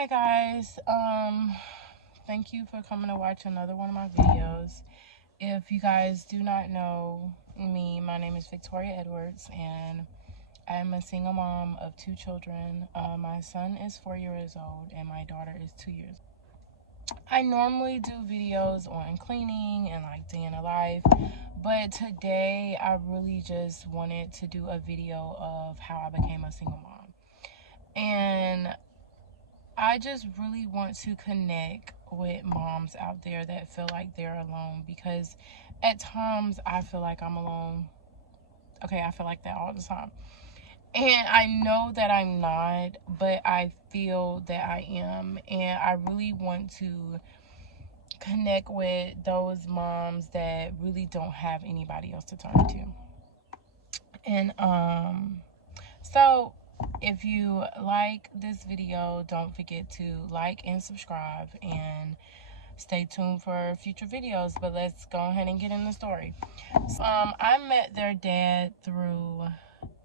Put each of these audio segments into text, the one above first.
Hi guys, thank you for coming to watch another one of my videos. If you guys do not know me, my name is Victoria Edwards and I am a single mom of 2 children. My son is 4 years old and my daughter is 2 years old. I normally do videos on cleaning and like day in the life, but today I really just wanted to do a video of how I became a single mom. And I just really want to connect with moms out there that feel like they're alone, because at times I feel like I'm alone. Okay, I feel like that all the time. And I know that I'm not, but I feel that I am. And I really want to connect with those moms that really don't have anybody else to turn to. And so if you like this video, don't forget to like and subscribe and stay tuned for future videos. But let's go ahead and get in the story. I met their dad through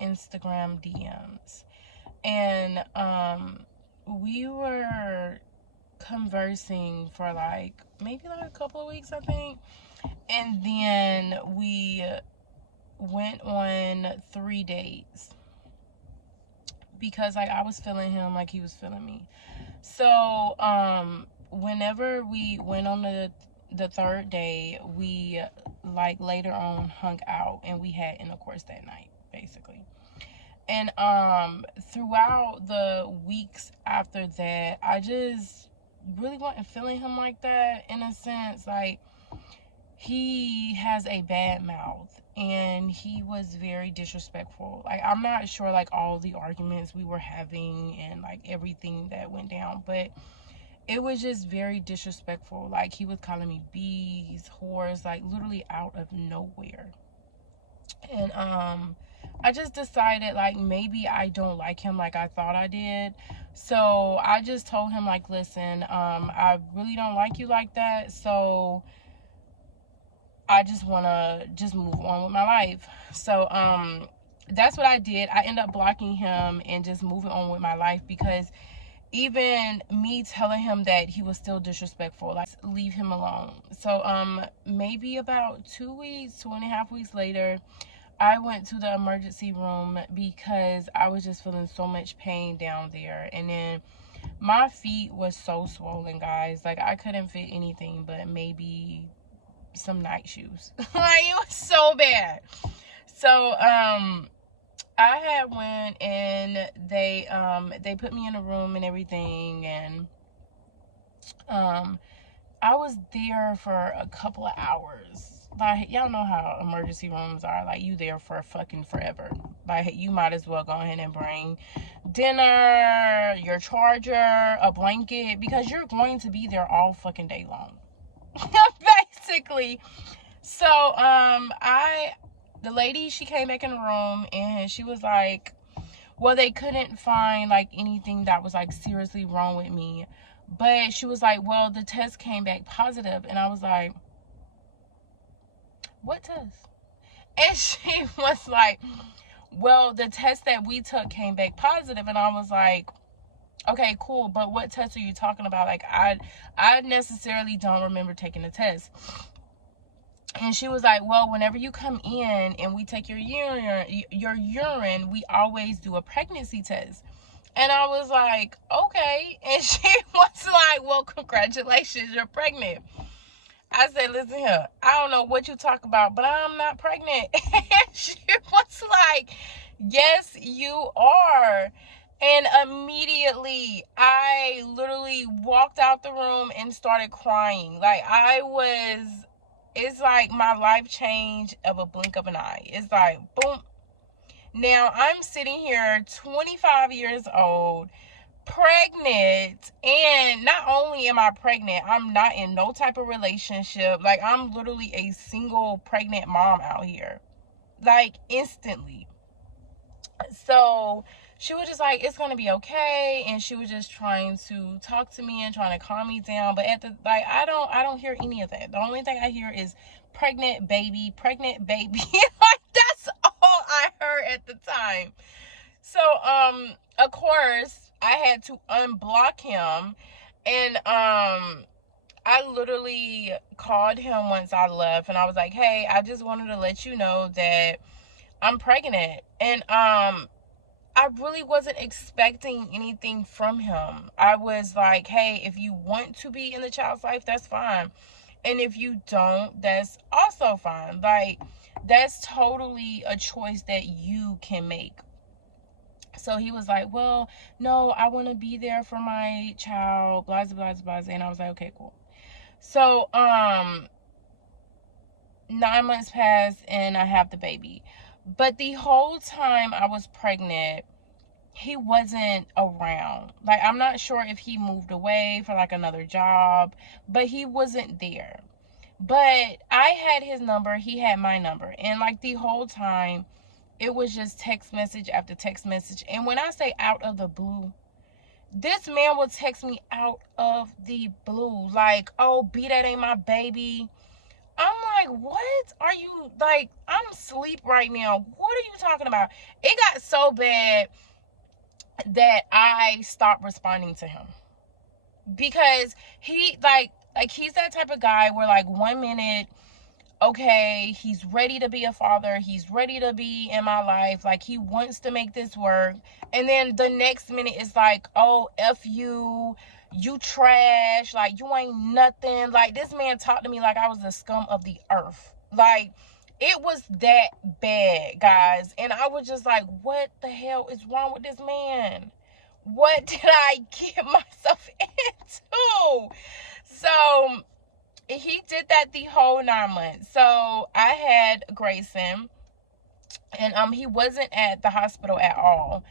Instagram DMs, and we were conversing for like maybe like a couple of weeks, I think, and then we went on 3 dates because like I was feeling him like he was feeling me. So whenever we went on the third day, we like later on hung out and we had intercourse that night basically. And throughout the weeks after that, I just really wasn't feeling him like that, in a sense. Like, he has a bad mouth and he was very disrespectful. Like, I'm not sure like all the arguments we were having and like everything that went down, but it was just very disrespectful. Like, he was calling me bees, whores, like literally out of nowhere. And I just decided like maybe I don't like him like I thought I did. So I just told him like, listen, I really don't like you like that. So I just want to just move on with my life. So that's what I did. I ended up blocking him and just moving on with my life, because even me telling him that, he was still disrespectful. Like, leave him alone. So maybe about 2.5 weeks later, I went to the emergency room because I was just feeling so much pain down there. And then my feet was so swollen, guys. Like, I couldn't fit anything but maybe some night shoes. Like, it was so bad. So I had went and they put me in a room and everything, and I was there for a couple of hours. Like, y'all know how emergency rooms are. Like, you there for fucking forever. Like, you might as well go ahead and bring dinner, your charger, a blanket, because you're going to be there all fucking day long. Basically. So, the lady, she came back in the room and she was like, well, they couldn't find like anything that was like seriously wrong with me. But she was like, well, the test came back positive. And I was like, what test? And she was like, well, the test that we took came back positive. And I was like, okay, cool, but what test are you talking about? Like, I necessarily don't remember taking the test. And she was like, well, whenever you come in and we take your urine, we always do a pregnancy test. And I was like, okay. And she was like, well, congratulations, you're pregnant. I said, listen here, I don't know what you talk about, but I'm not pregnant. And she was like, yes, you are. And immediately, I literally walked out the room and started crying. Like, it's like my life changed of a blink of an eye. It's like, boom. Now, I'm sitting here, 25 years old, pregnant, and not only am I pregnant, I'm not in no type of relationship. Like, I'm literally a single pregnant mom out here, like, instantly. So she was just like, it's gonna be okay, and she was just trying to talk to me and trying to calm me down. But I don't hear any of that. The only thing I hear is pregnant baby. Like, that's all I heard at the time. So of course, I had to unblock him. And I literally called him once I left, and I was like, hey, I just wanted to let you know that I'm pregnant. And I really wasn't expecting anything from him. I was like, hey, if you want to be in the child's life, that's fine. And if you don't, that's also fine. Like, that's totally a choice that you can make. So he was like, well, no, I want to be there for my child, blah, blah, blah, blah. And I was like, okay, cool. So, 9 months passed and I have the baby. But the whole time I was pregnant, he wasn't around. Like, I'm not sure if he moved away for like another job, but he wasn't there. But I had his number, he had my number. And like the whole time, it was just text message after text message. And when I say out of the blue, this man will text me out of the blue. Like, oh, B, that ain't my baby. I'm like, what are you, like, I'm asleep right now. What are you talking about? It got so bad that I stopped responding to him. Because he, like he's that type of guy where, like, 1 minute, okay, he's ready to be a father, he's ready to be in my life, like, he wants to make this work, and then the next minute is like, oh, F you, you trash, like, you ain't nothing. Like, this man talked to me like I was the scum of the earth. Like, it was that bad, guys. And I was just like, what the hell is wrong with this man? What did I get myself into? So he did that the whole 9 months. So I had Grayson, and he wasn't at the hospital at all.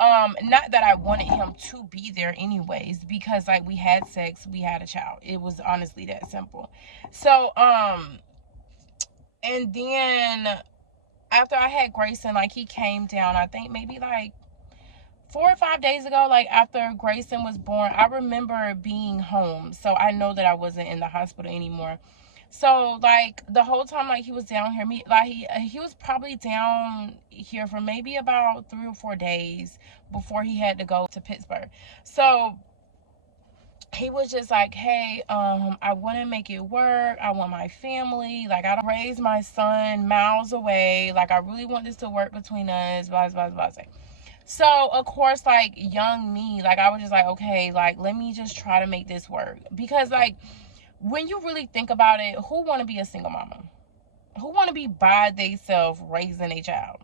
Not that I wanted him to be there anyways, because like we had sex, we had a child. It was honestly that simple. So and then after I had Grayson, like, he came down, I think maybe like 4 or 5 days ago, like after Grayson was born. I remember being home, so I know that I wasn't in the hospital anymore. So like the whole time, like, he was down here, he was probably down here for maybe about 3 or 4 days before he had to go to Pittsburgh. So he was just like, hey, I want to make it work. I want my family. Like, I don't raise my son miles away. Like, I really want this to work between us. Blah, blah, blah, blah. So, of course, like, young me, like, I was just like, okay, like, let me just try to make this work. Because, like, when you really think about it, who want to be a single mama? Who want to be by themselves raising a child?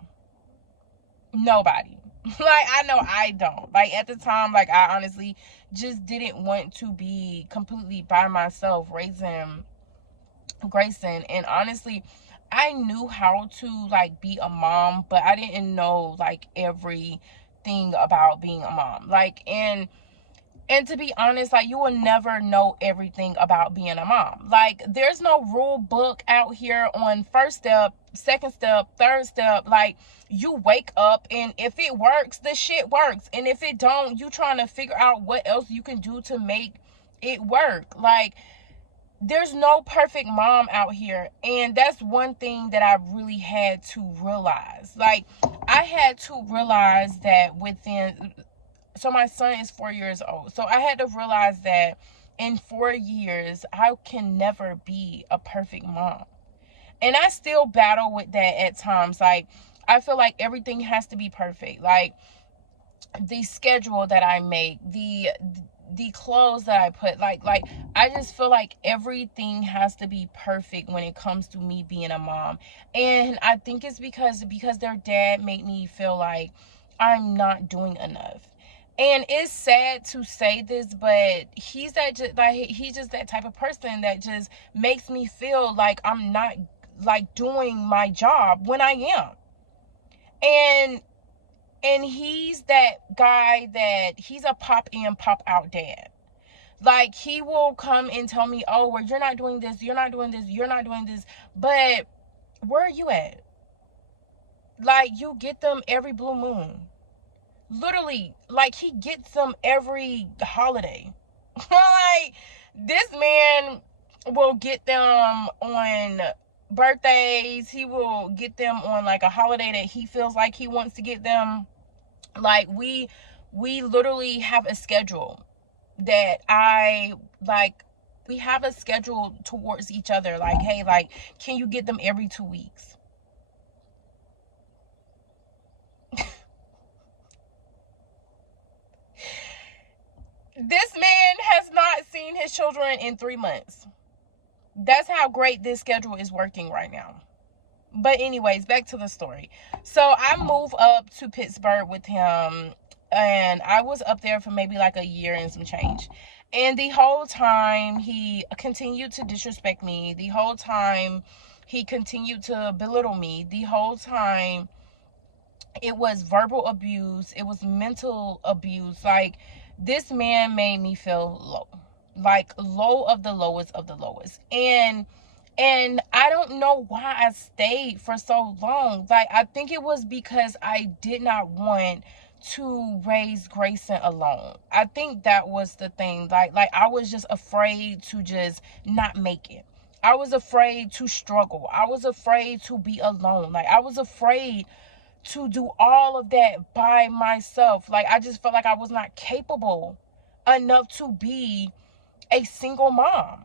Nobody. Like, I know I don't. Like, at the time, like, I honestly just didn't want to be completely by myself raising Grayson. And honestly, I knew how to, like, be a mom, but I didn't know, like, everything about being a mom. Like, and to be honest, like, you will never know everything about being a mom. Like, there's no rule book out here on first step, second step, third step. Like, you wake up, and if it works, the shit works. And if it don't, you trying to figure out what else you can do to make it work. Like, there's no perfect mom out here. And that's one thing that I really had to realize. Like, I had to realize that so my son is 4 years old. So I had to realize that in 4 years, I can never be a perfect mom. And I still battle with that at times. Like, I feel like everything has to be perfect. Like, the schedule that I make, the clothes that I put, like I just feel like everything has to be perfect when it comes to me being a mom. And I think it's because their dad made me feel like I'm not doing enough. And it's sad to say this, but he's just that type of person that just makes me feel like I'm not, like, doing my job when I am. And he's that guy that he's a pop in, pop out dad. Like, he will come and tell me, oh, well, you're not doing this, you're not doing this, you're not doing this. But where are you at? Like, you get them every blue moon. Literally, like, he gets them every holiday. Like, this man will get them on birthdays. He will get them on, like, a holiday that he feels like he wants to get them. Like, we we literally have a schedule that we have a schedule towards each other. Like, hey, like, can you get them every 2 weeks? This man has not seen his children in 3 months. That's how great this schedule is working right now. But anyways, back to the story. So I moved up to Pittsburgh with him, and I was up there for maybe like a year and some change. And the whole time he continued to disrespect me. The whole time he continued to belittle me. The whole time it was verbal abuse. It was mental abuse. Like, this man made me feel low. Like, low of the lowest of the lowest. And I don't know why I stayed for so long. Like, I think it was because I did not want to raise Grayson alone. I think that was the thing. Like I was just afraid to just not make it. I was afraid to struggle. I was afraid to be alone. Like, I was afraid to do all of that by myself. Like, I just felt like I was not capable enough to be a single mom.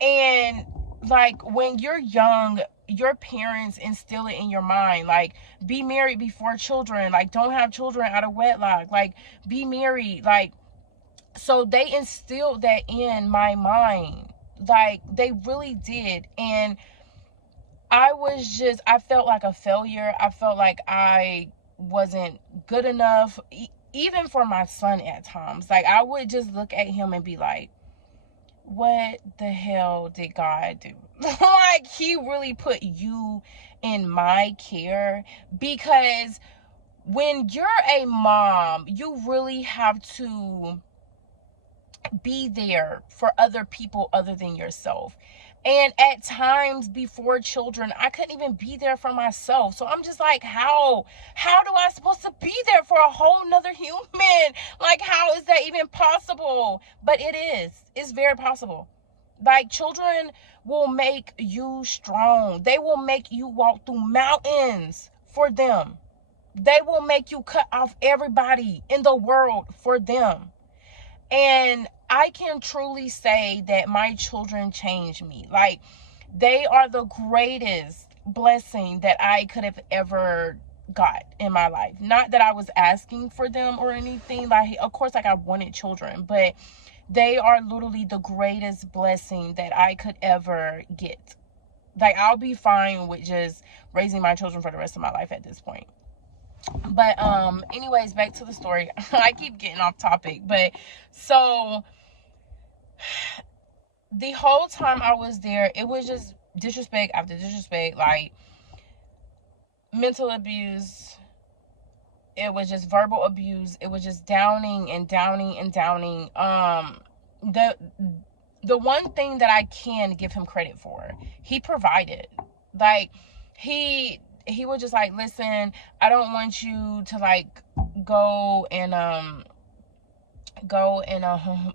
And like, when you're young, your parents instill it in your mind, like, be married before children, like, don't have children out of wedlock, like, be married. Like, so they instilled that in my mind. Like, they really did. And I felt like a failure. I felt like I wasn't good enough, even for my son at times. Like, I would just look at him and be like, what the hell did God do? Like, he really put you in my care. Because when you're a mom, you really have to be there for other people other than yourself. And at times before children, I couldn't even be there for myself. So I'm just like, how do I supposed to be there for a whole nother human? Like, how is that even possible? But it is. It's very possible. Like, children will make you strong. They will make you walk through mountains for them. They will make you cut off everybody in the world for them. And I can truly say that my children changed me. Like, they are the greatest blessing that I could have ever got in my life. Not that I was asking for them or anything. Like, of course, like, I wanted children, but they are literally the greatest blessing that I could ever get. Like, I'll be fine with just raising my children for the rest of my life at this point. But anyways, back to the story. I keep getting off topic. But so the whole time I was there, it was just disrespect after disrespect. Like, mental abuse. It was just verbal abuse. It was just downing and downing and downing. The one thing that I can give him credit for, he provided. Like, he was just like, listen, I don't want you to, like, go and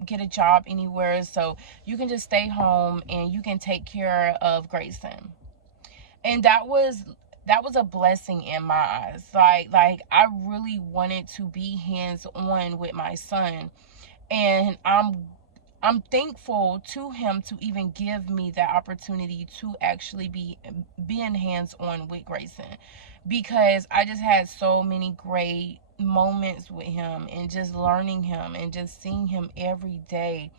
get a job anywhere, so you can just stay home and you can take care of Grayson. And that was a blessing in my eyes. Like, I really wanted to be hands-on with my son, and I'm thankful to him to even give me that opportunity to actually being hands-on with Grayson, because I just had so many great moments with him and just learning him and just seeing him every day.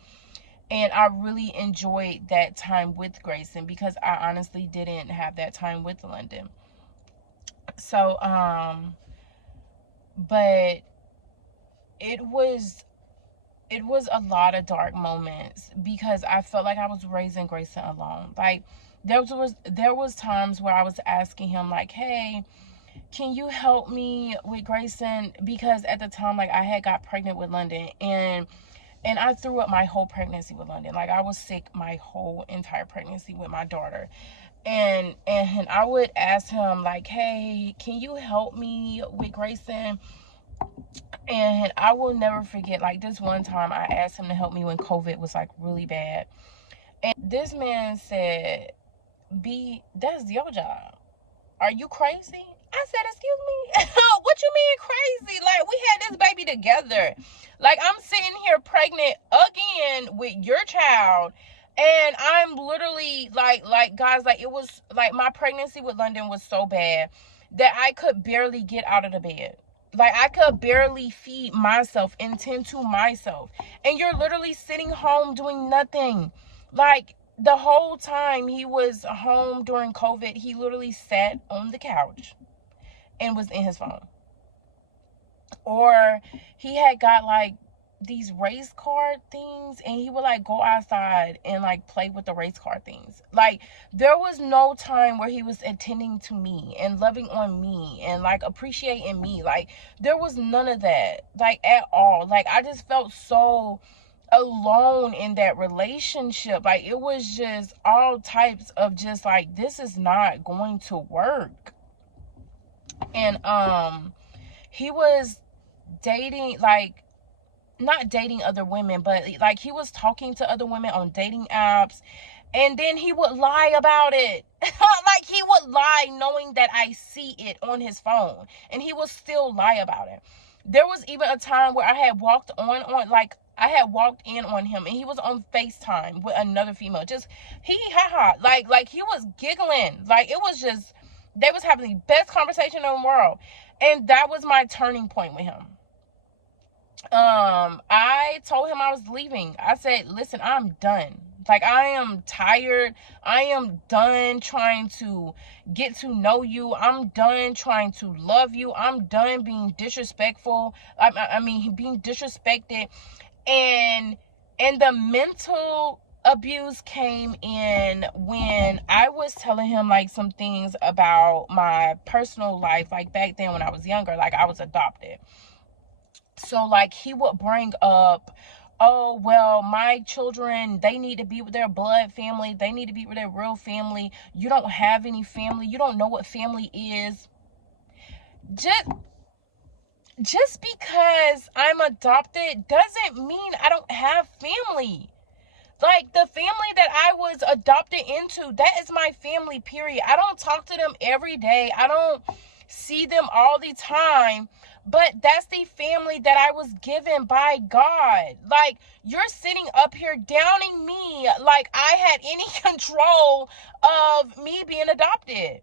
And I really enjoyed that time with Grayson, because I honestly didn't have that time with London. So but it was a lot of dark moments, because I felt like I was raising Grayson alone. Like, there was times where I was asking him, like, hey, can you help me with Grayson? Because at the time, like, I had got pregnant with London, and I threw up my whole pregnancy with London. Like, I was sick my whole entire pregnancy with my daughter. And I would ask him, like, hey, can you help me with Grayson? And I will never forget, like, this one time I asked him to help me when COVID was, like, really bad. And this man said, B, that's your job. Are you crazy? I said, excuse me? What you mean crazy? Like, we had this baby together. Like, I'm sitting here pregnant again with your child. And I'm literally like, guys, like, it was like my pregnancy with London was so bad that I could barely get out of the bed. Like, I could barely feed myself and tend to myself. And you're literally sitting home doing nothing. Like, the whole time he was home during COVID, he literally sat on the couch and was in his phone. Or he had got like these race card things, and he would like go outside and like play with the race card things. Like, there was no time where he was attending to me and loving on me and like appreciating me. Like, there was none of that, like, at all. Like, I just felt so alone in that relationship. Like, it was just all types of just like, this is not going to work. And he was dating, like, not dating other women, but like he was talking to other women on dating apps, and then he would lie about it. Like, he would lie knowing that I see it on his phone, and he would still lie about it. There was even a time where I had walked in on him, and he was on FaceTime with another female, just like he was giggling. Like, it was just, they was having the best conversation in the world. And that was my turning point with him. I told him I was leaving. I said, listen, I'm done. Like, I am tired. I am done trying to get to know you. I'm done trying to love you. I'm done being disrespectful. I mean, being disrespected. And the mental abuse came in when I was telling him like some things about my personal life, like back then when I was younger, like I was adopted. So like, he would bring up, oh, well, my children, they need to be with their blood family. They need to be with their real family. You don't have any family. You don't know what family is. Just because I'm adopted doesn't mean I don't have family. Like, the family that I was adopted into, that is my family, period. I don't talk to them every day. I don't see them all the time. But that's the family that I was given by God. Like, you're sitting up here downing me like I had any control of me being adopted.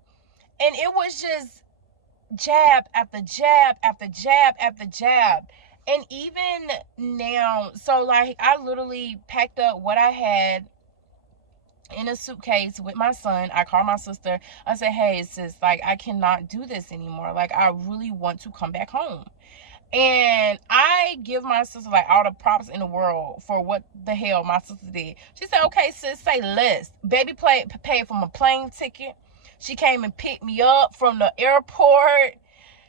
And it was just jab after jab after jab after jab. And even now, so like, I literally packed up what I had in a suitcase with my son. I called my sister. I said, hey, sis, like, I cannot do this anymore. Like, I really want to come back home. And I give my sister like all the props in the world for what the hell my sister did. She said, okay, sis, say less. Baby paid for my plane ticket. She came and picked me up from the airport.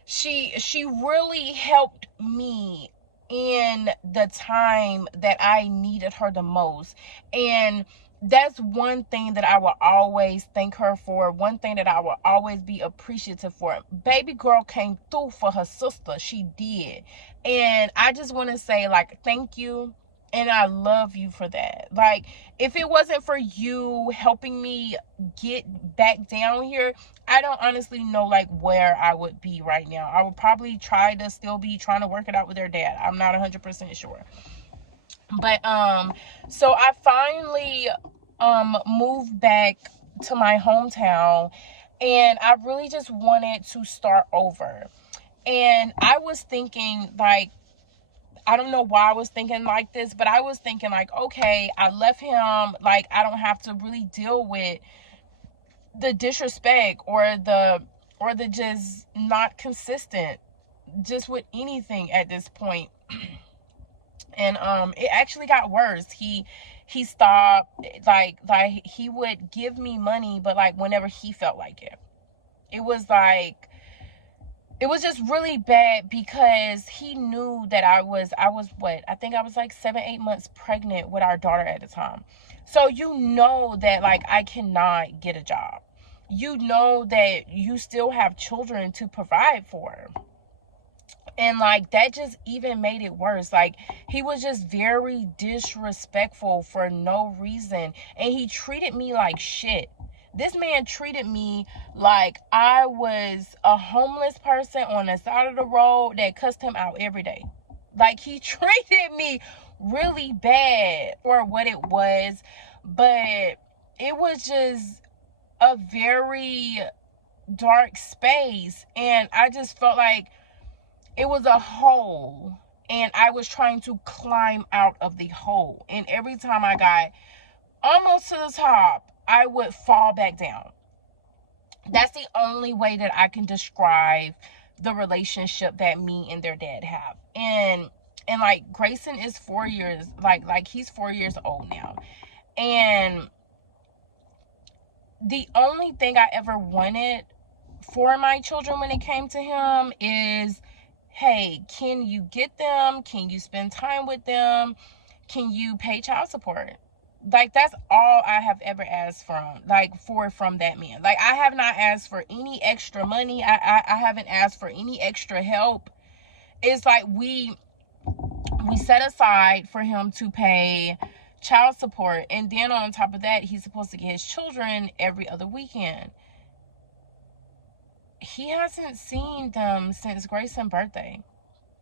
She really helped me in the time that I needed her the most. And that's one thing that I will always thank her for. One thing that I will always be appreciative for. Baby girl came through for her sister. She did. And I just want to say, like, thank you. And I love you for that. Like, if it wasn't for you helping me get back down here, I don't honestly know like where I would be right now. I would probably still be trying to work it out with their dad. I'm not 100% sure. But so I finally moved back to my hometown, and I really just wanted to start over. And I was thinking, like, I don't know why I was thinking like this, but I was thinking like, okay, I left him, like, I don't have to really deal with the disrespect or the just not consistent just with anything at this point. And it actually got worse. He stopped, like he would give me money, but like whenever he felt like it. It was like, it was just really bad because he knew that I was what, I think I was like 7-8 months pregnant with our daughter at the time. So you know that like I cannot get a job. You know that you still have children to provide for. And like, that just even made it worse. Like, he was just very disrespectful for no reason, and he treated me like shit. This man treated me like I was a homeless person on the side of the road that cussed him out every day. Like, he treated me really bad for what it was, but it was just a very dark space, and I just felt like it was a hole, and I was trying to climb out of the hole, and every time I got almost to the top, I would fall back down. That's the only way that I can describe the relationship that me and their dad have. And like, Grayson is 4 years, like he's 4 years old now, and the only thing I ever wanted for my children when it came to him is, hey, can you get them? Can you spend time with them? Can you pay child support? Like, that's all I have ever asked from that man. Like, I have not asked for any extra money. I haven't asked for any extra help. It's like we set aside for him to pay child support, and then on top of that, he's supposed to get his children every other weekend. He hasn't seen them since Grayson's birthday,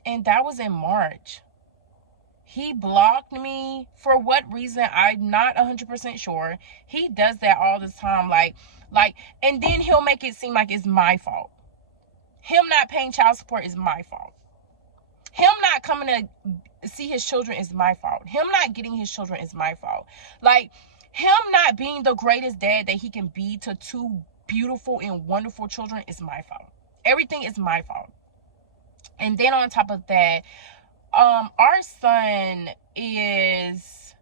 and that was in March. He blocked me for what reason, I'm not 100% sure. He does that all the time, like, and then he'll make it seem like it's my fault. Him not paying child support is my fault. Him not coming to see his children is my fault. Him not getting his children is my fault. Like, him not being the greatest dad that he can be to two beautiful and wonderful children is my fault. Everything is my fault. And then on top of that, our son is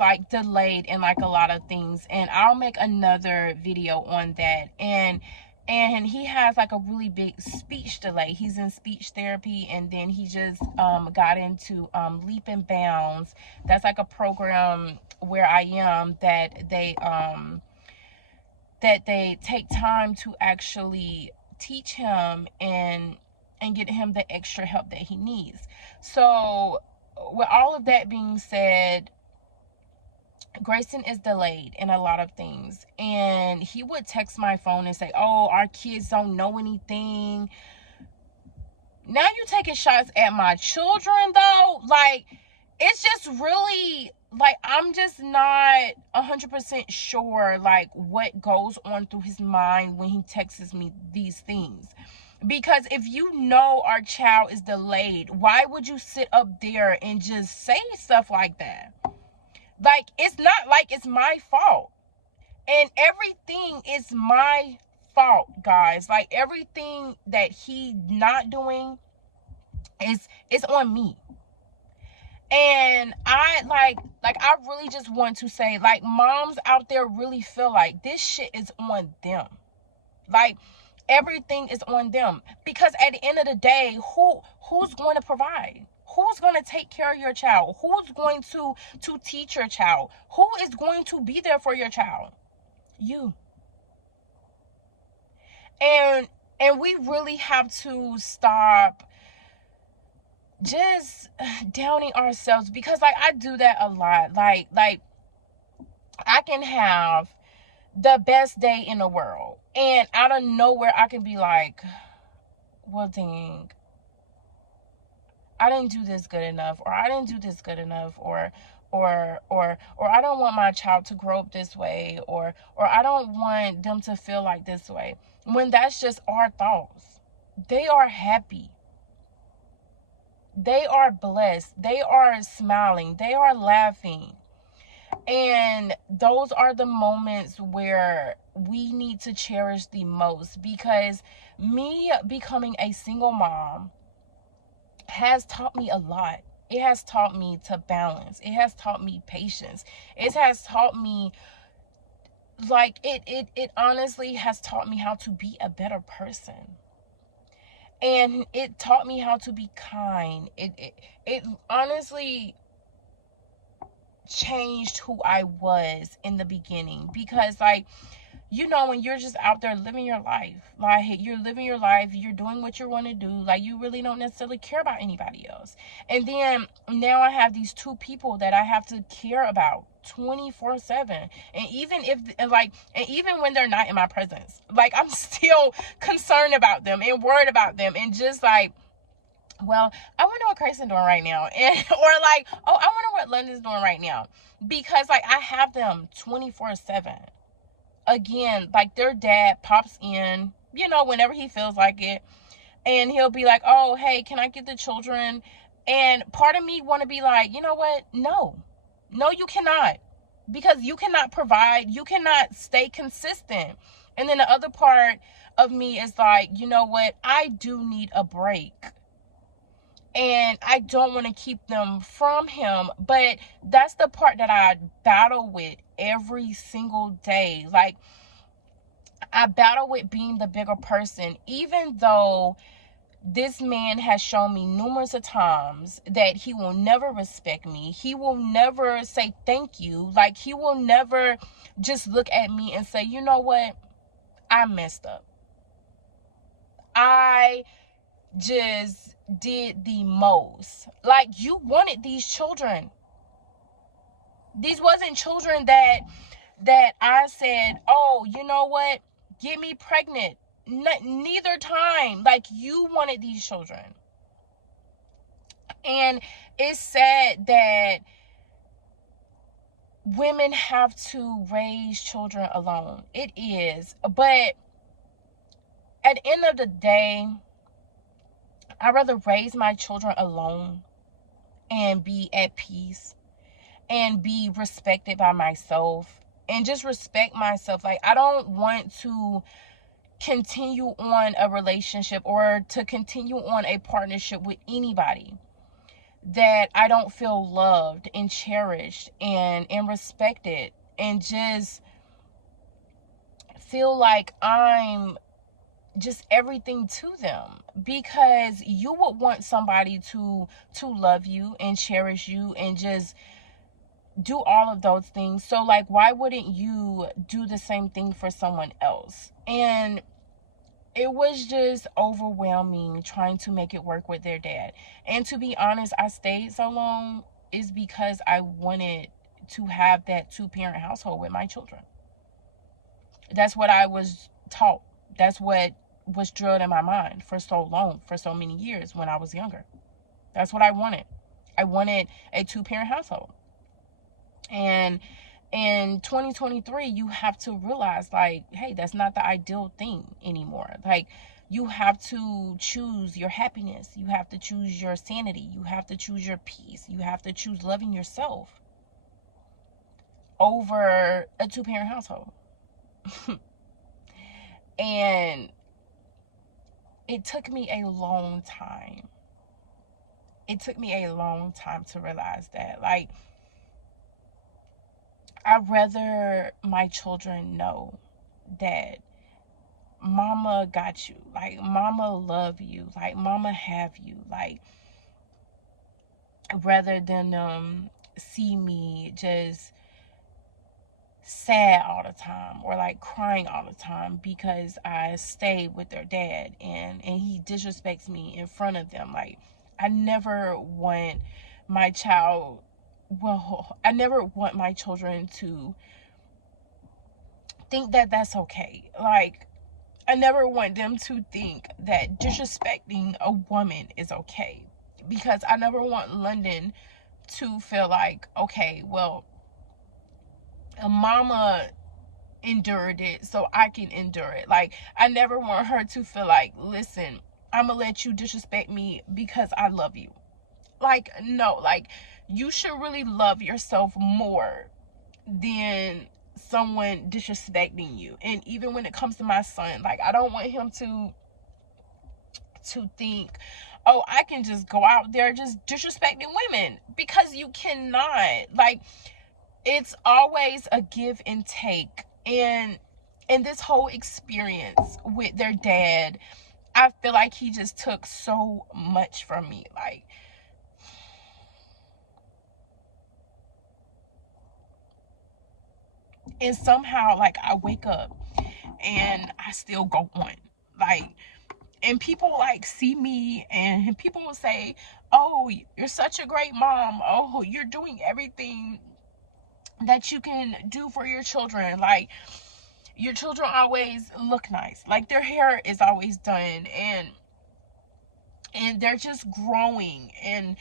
like delayed in like a lot of things, and I'll make another video on that. And he has like a really big speech delay. He's in speech therapy, and then he just got into Leap and Bounds. That's like a program where I am that they take time to actually teach him and get him the extra help that he needs. So with all of that being said, Grayson is delayed in a lot of things, and he would text my phone and say, oh, our kids don't know anything. Now you taking shots at my children, though. Like, it's just really, like, I'm just not 100% sure, like, what goes on through his mind when he texts me these things. Because if you know our child is delayed, why would you sit up there and just say stuff like that? Like, it's not like it's my fault. And everything is my fault, guys. Like, everything that he not doing is on me. And I I really just want to say, like, moms out there really feel like this shit is on them. Like, everything is on them, because at the end of the day, who's going to provide? Who's going to take care of your child? Who's going to teach your child? Who is going to be there for your child? You. And we really have to stop just downing ourselves, because like, I do that a lot. Like I can have the best day in the world, and out of nowhere I can be like, well, dang, I didn't do this good enough, or I didn't do this good enough, or I don't want my child to grow up this way, or I don't want them to feel like this way. When that's just our thoughts. They are happy. They are blessed. They are smiling. They are laughing. And those are the moments where we need to cherish the most, because me becoming a single mom has taught me a lot. It has taught me to balance. It has taught me patience. It has taught me, like, it honestly has taught me how to be a better person. And it taught me how to be kind. It honestly changed who I was in the beginning, because like, you know, when you're just out there living your life, like you're living your life, you're doing what you want to do, like you really don't necessarily care about anybody else. And then now I have these two people that I have to care about 24/7. And even if like, and even when they're not in my presence, like I'm still concerned about them and worried about them, and just like, well, I wonder what Craig's doing right now. And or like, oh, I wonder what London's doing right now. Because like I have them 24/7. Again, like their dad pops in, you know, whenever he feels like it, and he'll be like, oh, hey, can I get the children? And part of me want to be like, you know what? No, you cannot, because you cannot provide, you cannot stay consistent. And then the other part of me is like, you know what? I do need a break, and I don't want to keep them from him. But that's the part that I battle with every single day. Like, I battle with being the bigger person, even though this man has shown me numerous of times that he will never respect me. He will never say thank you. Like, he will never just look at me and say, you know what? I messed up. I just did the most. Like, you wanted these children. These wasn't children that I said, oh, you know what? Get me pregnant. Neither time. Like, you wanted these children. And it's sad that women have to raise children alone. It is. But at the end of the day, I'd rather raise my children alone and be at peace and be respected by myself and just respect myself. Like, I don't want to continue on a relationship or to continue on a partnership with anybody that I don't feel loved and cherished and respected, and just feel like I'm just everything to them. Because you would want somebody to love you and cherish you and just do all of those things. So like, why wouldn't you do the same thing for someone else? And it was just overwhelming trying to make it work with their dad. And to be honest, I stayed so long is because I wanted to have that two-parent household with my children. That's what I was taught. That's what was drilled in my mind for so long, for so many years when I was younger. That's what I wanted. I wanted a two-parent household. And in 2023, you have to realize, like, hey, that's not the ideal thing anymore. Like, you have to choose your happiness. You have to choose your sanity. You have to choose your peace. You have to choose loving yourself over a two-parent household. And it took me a long time. It took me a long time to realize that. Like, I'd rather my children know that mama got you. Like, mama love you. Like, mama have you. Like, rather than see me just sad all the time or like crying all the time because I stayed with their dad and he disrespects me in front of them. Like, I never want my child, well, I never want my children to think that that's okay. Like, I never want them to think that disrespecting a woman is okay, because I never want London to feel like, okay, well, a mama endured it, so I can endure it. Like, I never want her to feel like, listen, I'm gonna let you disrespect me because I love you. Like, no, like, you should really love yourself more than someone disrespecting you. And even when it comes to my son, like, I don't want him to think, oh, I can just go out there just disrespecting women, because you cannot. Like, it's always a give and take. And in this whole experience with their dad, I feel like he just took so much from me. Like, And somehow, like, I wake up and I still go on. Like, and people like see me and people will say, oh, you're such a great mom. Oh, you're doing everything that you can do for your children. Like, your children always look nice. Like, their hair is always done, and they're just growing, and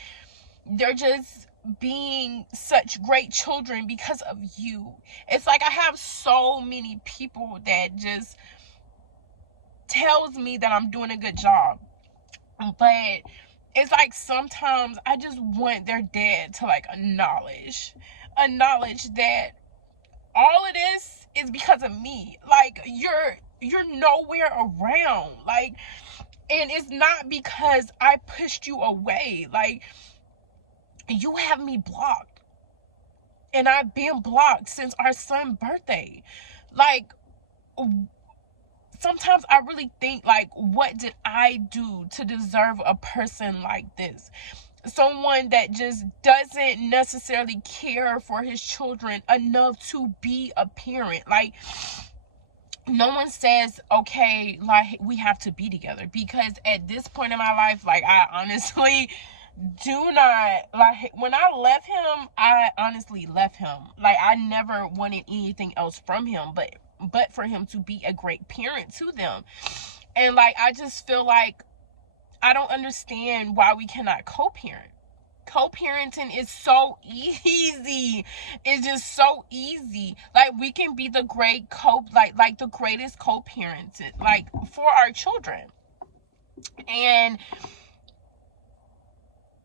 they're just being such great children because of you. It's like I have so many people that just tells me that I'm doing a good job. But it's like sometimes I just want their dad to like acknowledge that all of this is because of me. Like, you're nowhere around. Like, and it's not because I pushed you away. Like, you have me blocked, and I've been blocked since our son's birthday. Like, sometimes I really think, like, what did I do to deserve a person like this? Someone that just doesn't necessarily care for his children enough to be a parent. Like, no one says, okay, like, we have to be together, because at this point in my life, like, I honestly do not, like, when I left him, I honestly left him. Like, I never wanted anything else from him but for him to be a great parent to them. And like, I just feel like I don't understand why we cannot co-parent. Co-parenting is so easy. It's just so easy. Like, we can be the great like the greatest co-parents, like, for our children. And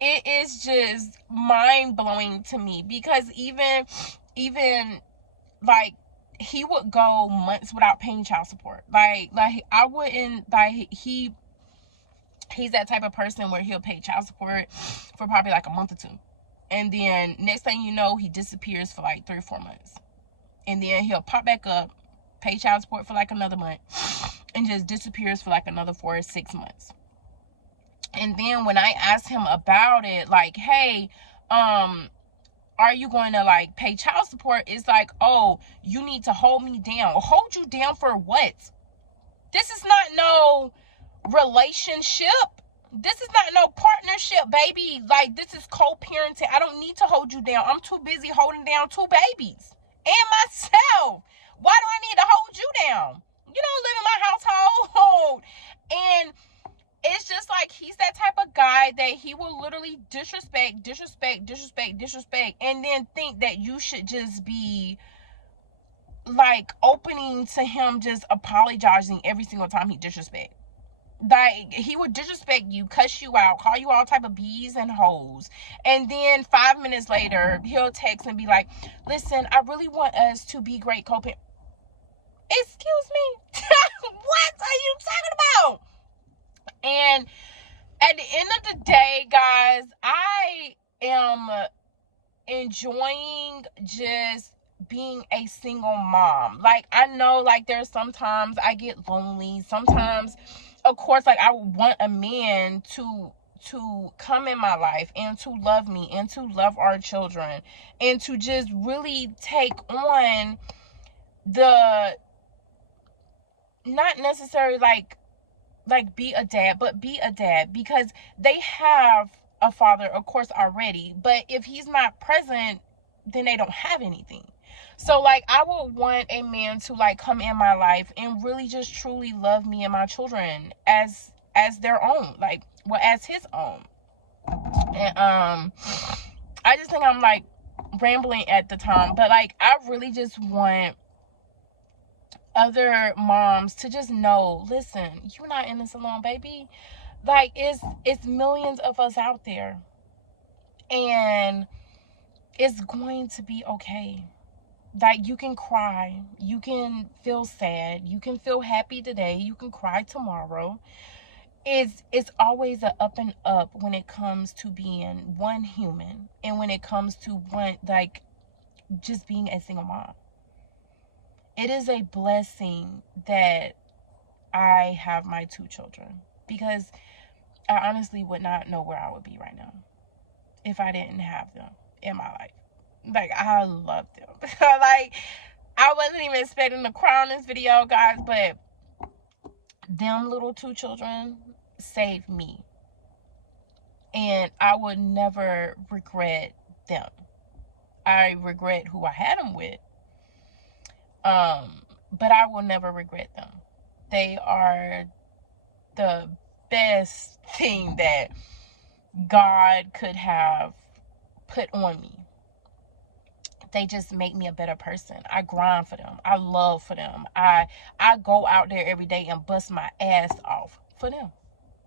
it is just mind-blowing to me, because even like, he would go months without paying child support. Like I wouldn't, like, he's that type of person where he'll pay child support for probably like a month or two, and then next thing you know, he disappears for like 3 or 4 months, and then he'll pop back up, pay child support for like another month, and just disappears for like another 4 or 6 months. And then when I asked him about it, like, hey, are you going to like pay child support? It's like, oh, you need to hold me down. Hold you down for what? This is not no relationship. This is not no partnership, baby. Like, this is co-parenting. I don't need to hold you down. I'm too busy holding down 2 babies and myself. Why do I need to hold you down? You don't live in my household. And it's just like, he's that type of guy that he will literally disrespect, and then think that you should just be like opening to him, just apologizing every single time he disrespect. Like, he would disrespect you, cuss you out, call you all type of B's and hoes, and then 5 minutes later he'll text and be like, listen, I really want us to be great co-parents. Excuse me? What are you talking about? And at the end of the day, guys, I am enjoying just being a single mom. Like, I know, like, there's sometimes I get lonely. Sometimes, of course, like, I want a man to come in my life and to love me and to love our children and to just really take on the, not necessarily like be a dad, but be a dad, because they have a father, of course, already. But if he's not present, then they don't have anything. So, like, I would want a man to like come in my life and really just truly love me and my children as their own, like, well, as his own. And I just think I'm like rambling at the time, but like, I really just want other moms to just know, listen, you're not in this alone, baby. Like, it's millions of us out there, and it's going to be okay. Like, you can cry, you can feel sad, you can feel happy today, you can cry tomorrow. It's always a up and up when it comes to being one human, and when it comes to one, like, just being a single mom. It is a blessing that I have my 2 children, because I honestly would not know where I would be right now if I didn't have them in my life. Like, I love them. Like, I wasn't even expecting to cry on this video, guys, but them little 2 children saved me. And I would never regret them. I regret who I had them with. But I will never regret them. They are the best thing that God could have put on me. They just make me a better person. I grind for them. I love for them. I go out there every day and bust my ass off for them.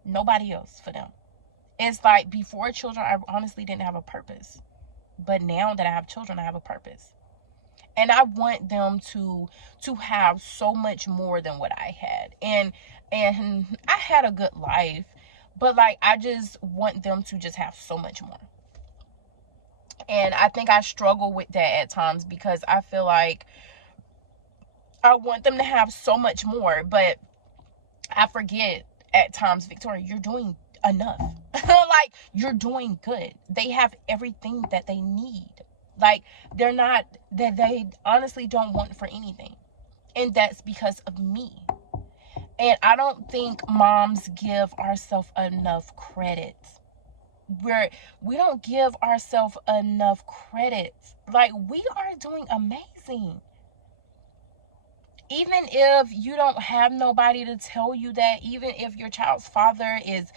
Nobody else, for them. It's like before children, I honestly didn't have a purpose. But now that I have children, I have a purpose. And I want them to have so much more than what I had. And I had a good life, but like I just want them to just have so much more. And I think I struggle with that at times because I feel like I want them to have so much more, but I forget at times, Victoria, you're doing enough. Like, you're doing good. They have everything that they need. Like, they're not, that they honestly don't want for anything. And that's because of me. And I don't think moms give ourselves enough credit. We don't give ourselves enough credit. Like, we are doing amazing. Even if you don't have nobody to tell you that, even if your child's father is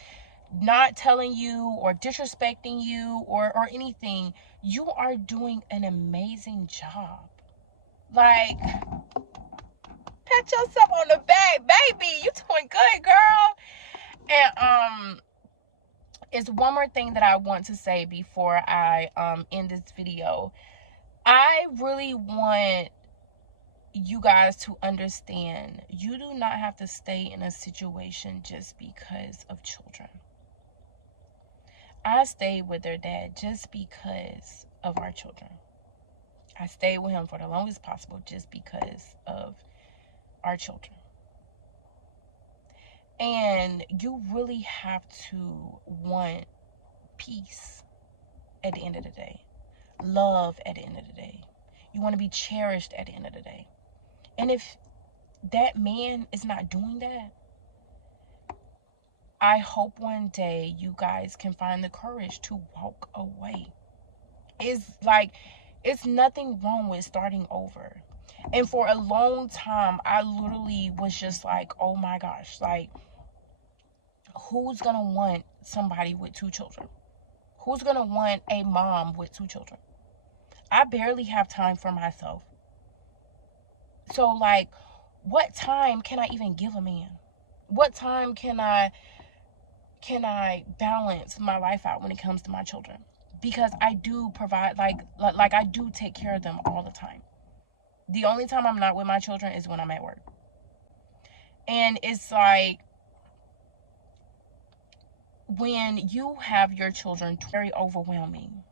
not telling you or disrespecting you or anything, you are doing an amazing job. Like, pat yourself on the back, baby. You doing good, girl. And it's one more thing that I want to say before I end this video. I really want you guys to understand, you do not have to stay in a situation just because of children. I stayed with their dad just because of our children. I stayed with him for the longest possible just because of our children. And you really have to want peace at the end of the day. Love at the end of the day. You want to be cherished at the end of the day. And if that man is not doing that, I hope one day you guys can find the courage to walk away. It's nothing wrong with starting over. And for a long time, I literally was just like, oh my gosh, like, who's gonna want somebody with 2 children? Who's gonna want a mom with 2 children? I barely have time for myself. So, like, what time can I even give a man? What time can I balance my life out when it comes to my children? Because I do provide, like I do take care of them all the time. The only time I'm not with my children is when I'm at work. And it's like, when you have your children, very overwhelming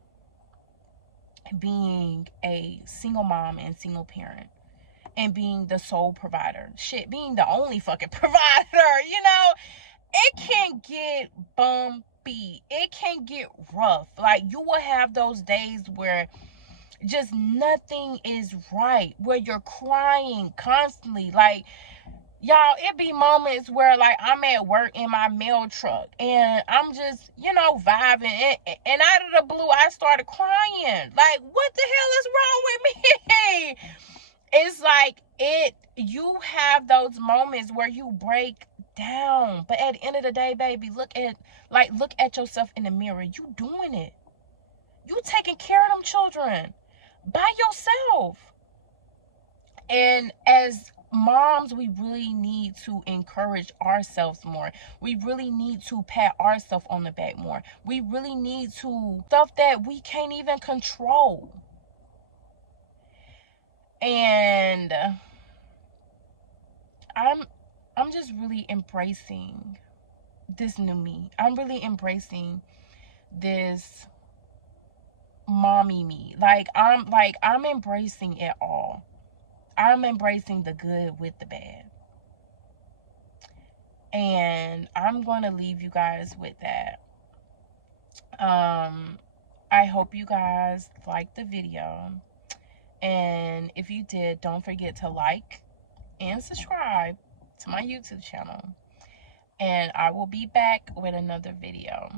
being a single mom and single parent and being the sole provider. Shit, being the only fucking provider, you know? It can get bumpy. It can get rough. Like, you will have those days where just nothing is right, where you're crying constantly. Like, y'all, it be moments where, like, I'm at work in my mail truck and I'm just, vibing, and out of the blue I started crying. Like, what the hell is wrong with me? It's like, you have those moments where you break down, but at the end of the day, baby, look at yourself in the mirror. You doing it. You taking care of them children by yourself. And as moms, we really need to encourage ourselves more. We really need to pat ourselves on the back more. We really need to stuff that we can't even control. And I'm just really embracing this new me. I'm really embracing this mommy me. I'm embracing it all. I'm embracing the good with the bad. And I'm going to leave you guys with that. I hope you guys liked the video. And if you did, don't forget to like and subscribe to my YouTube channel. And I will be back with another video.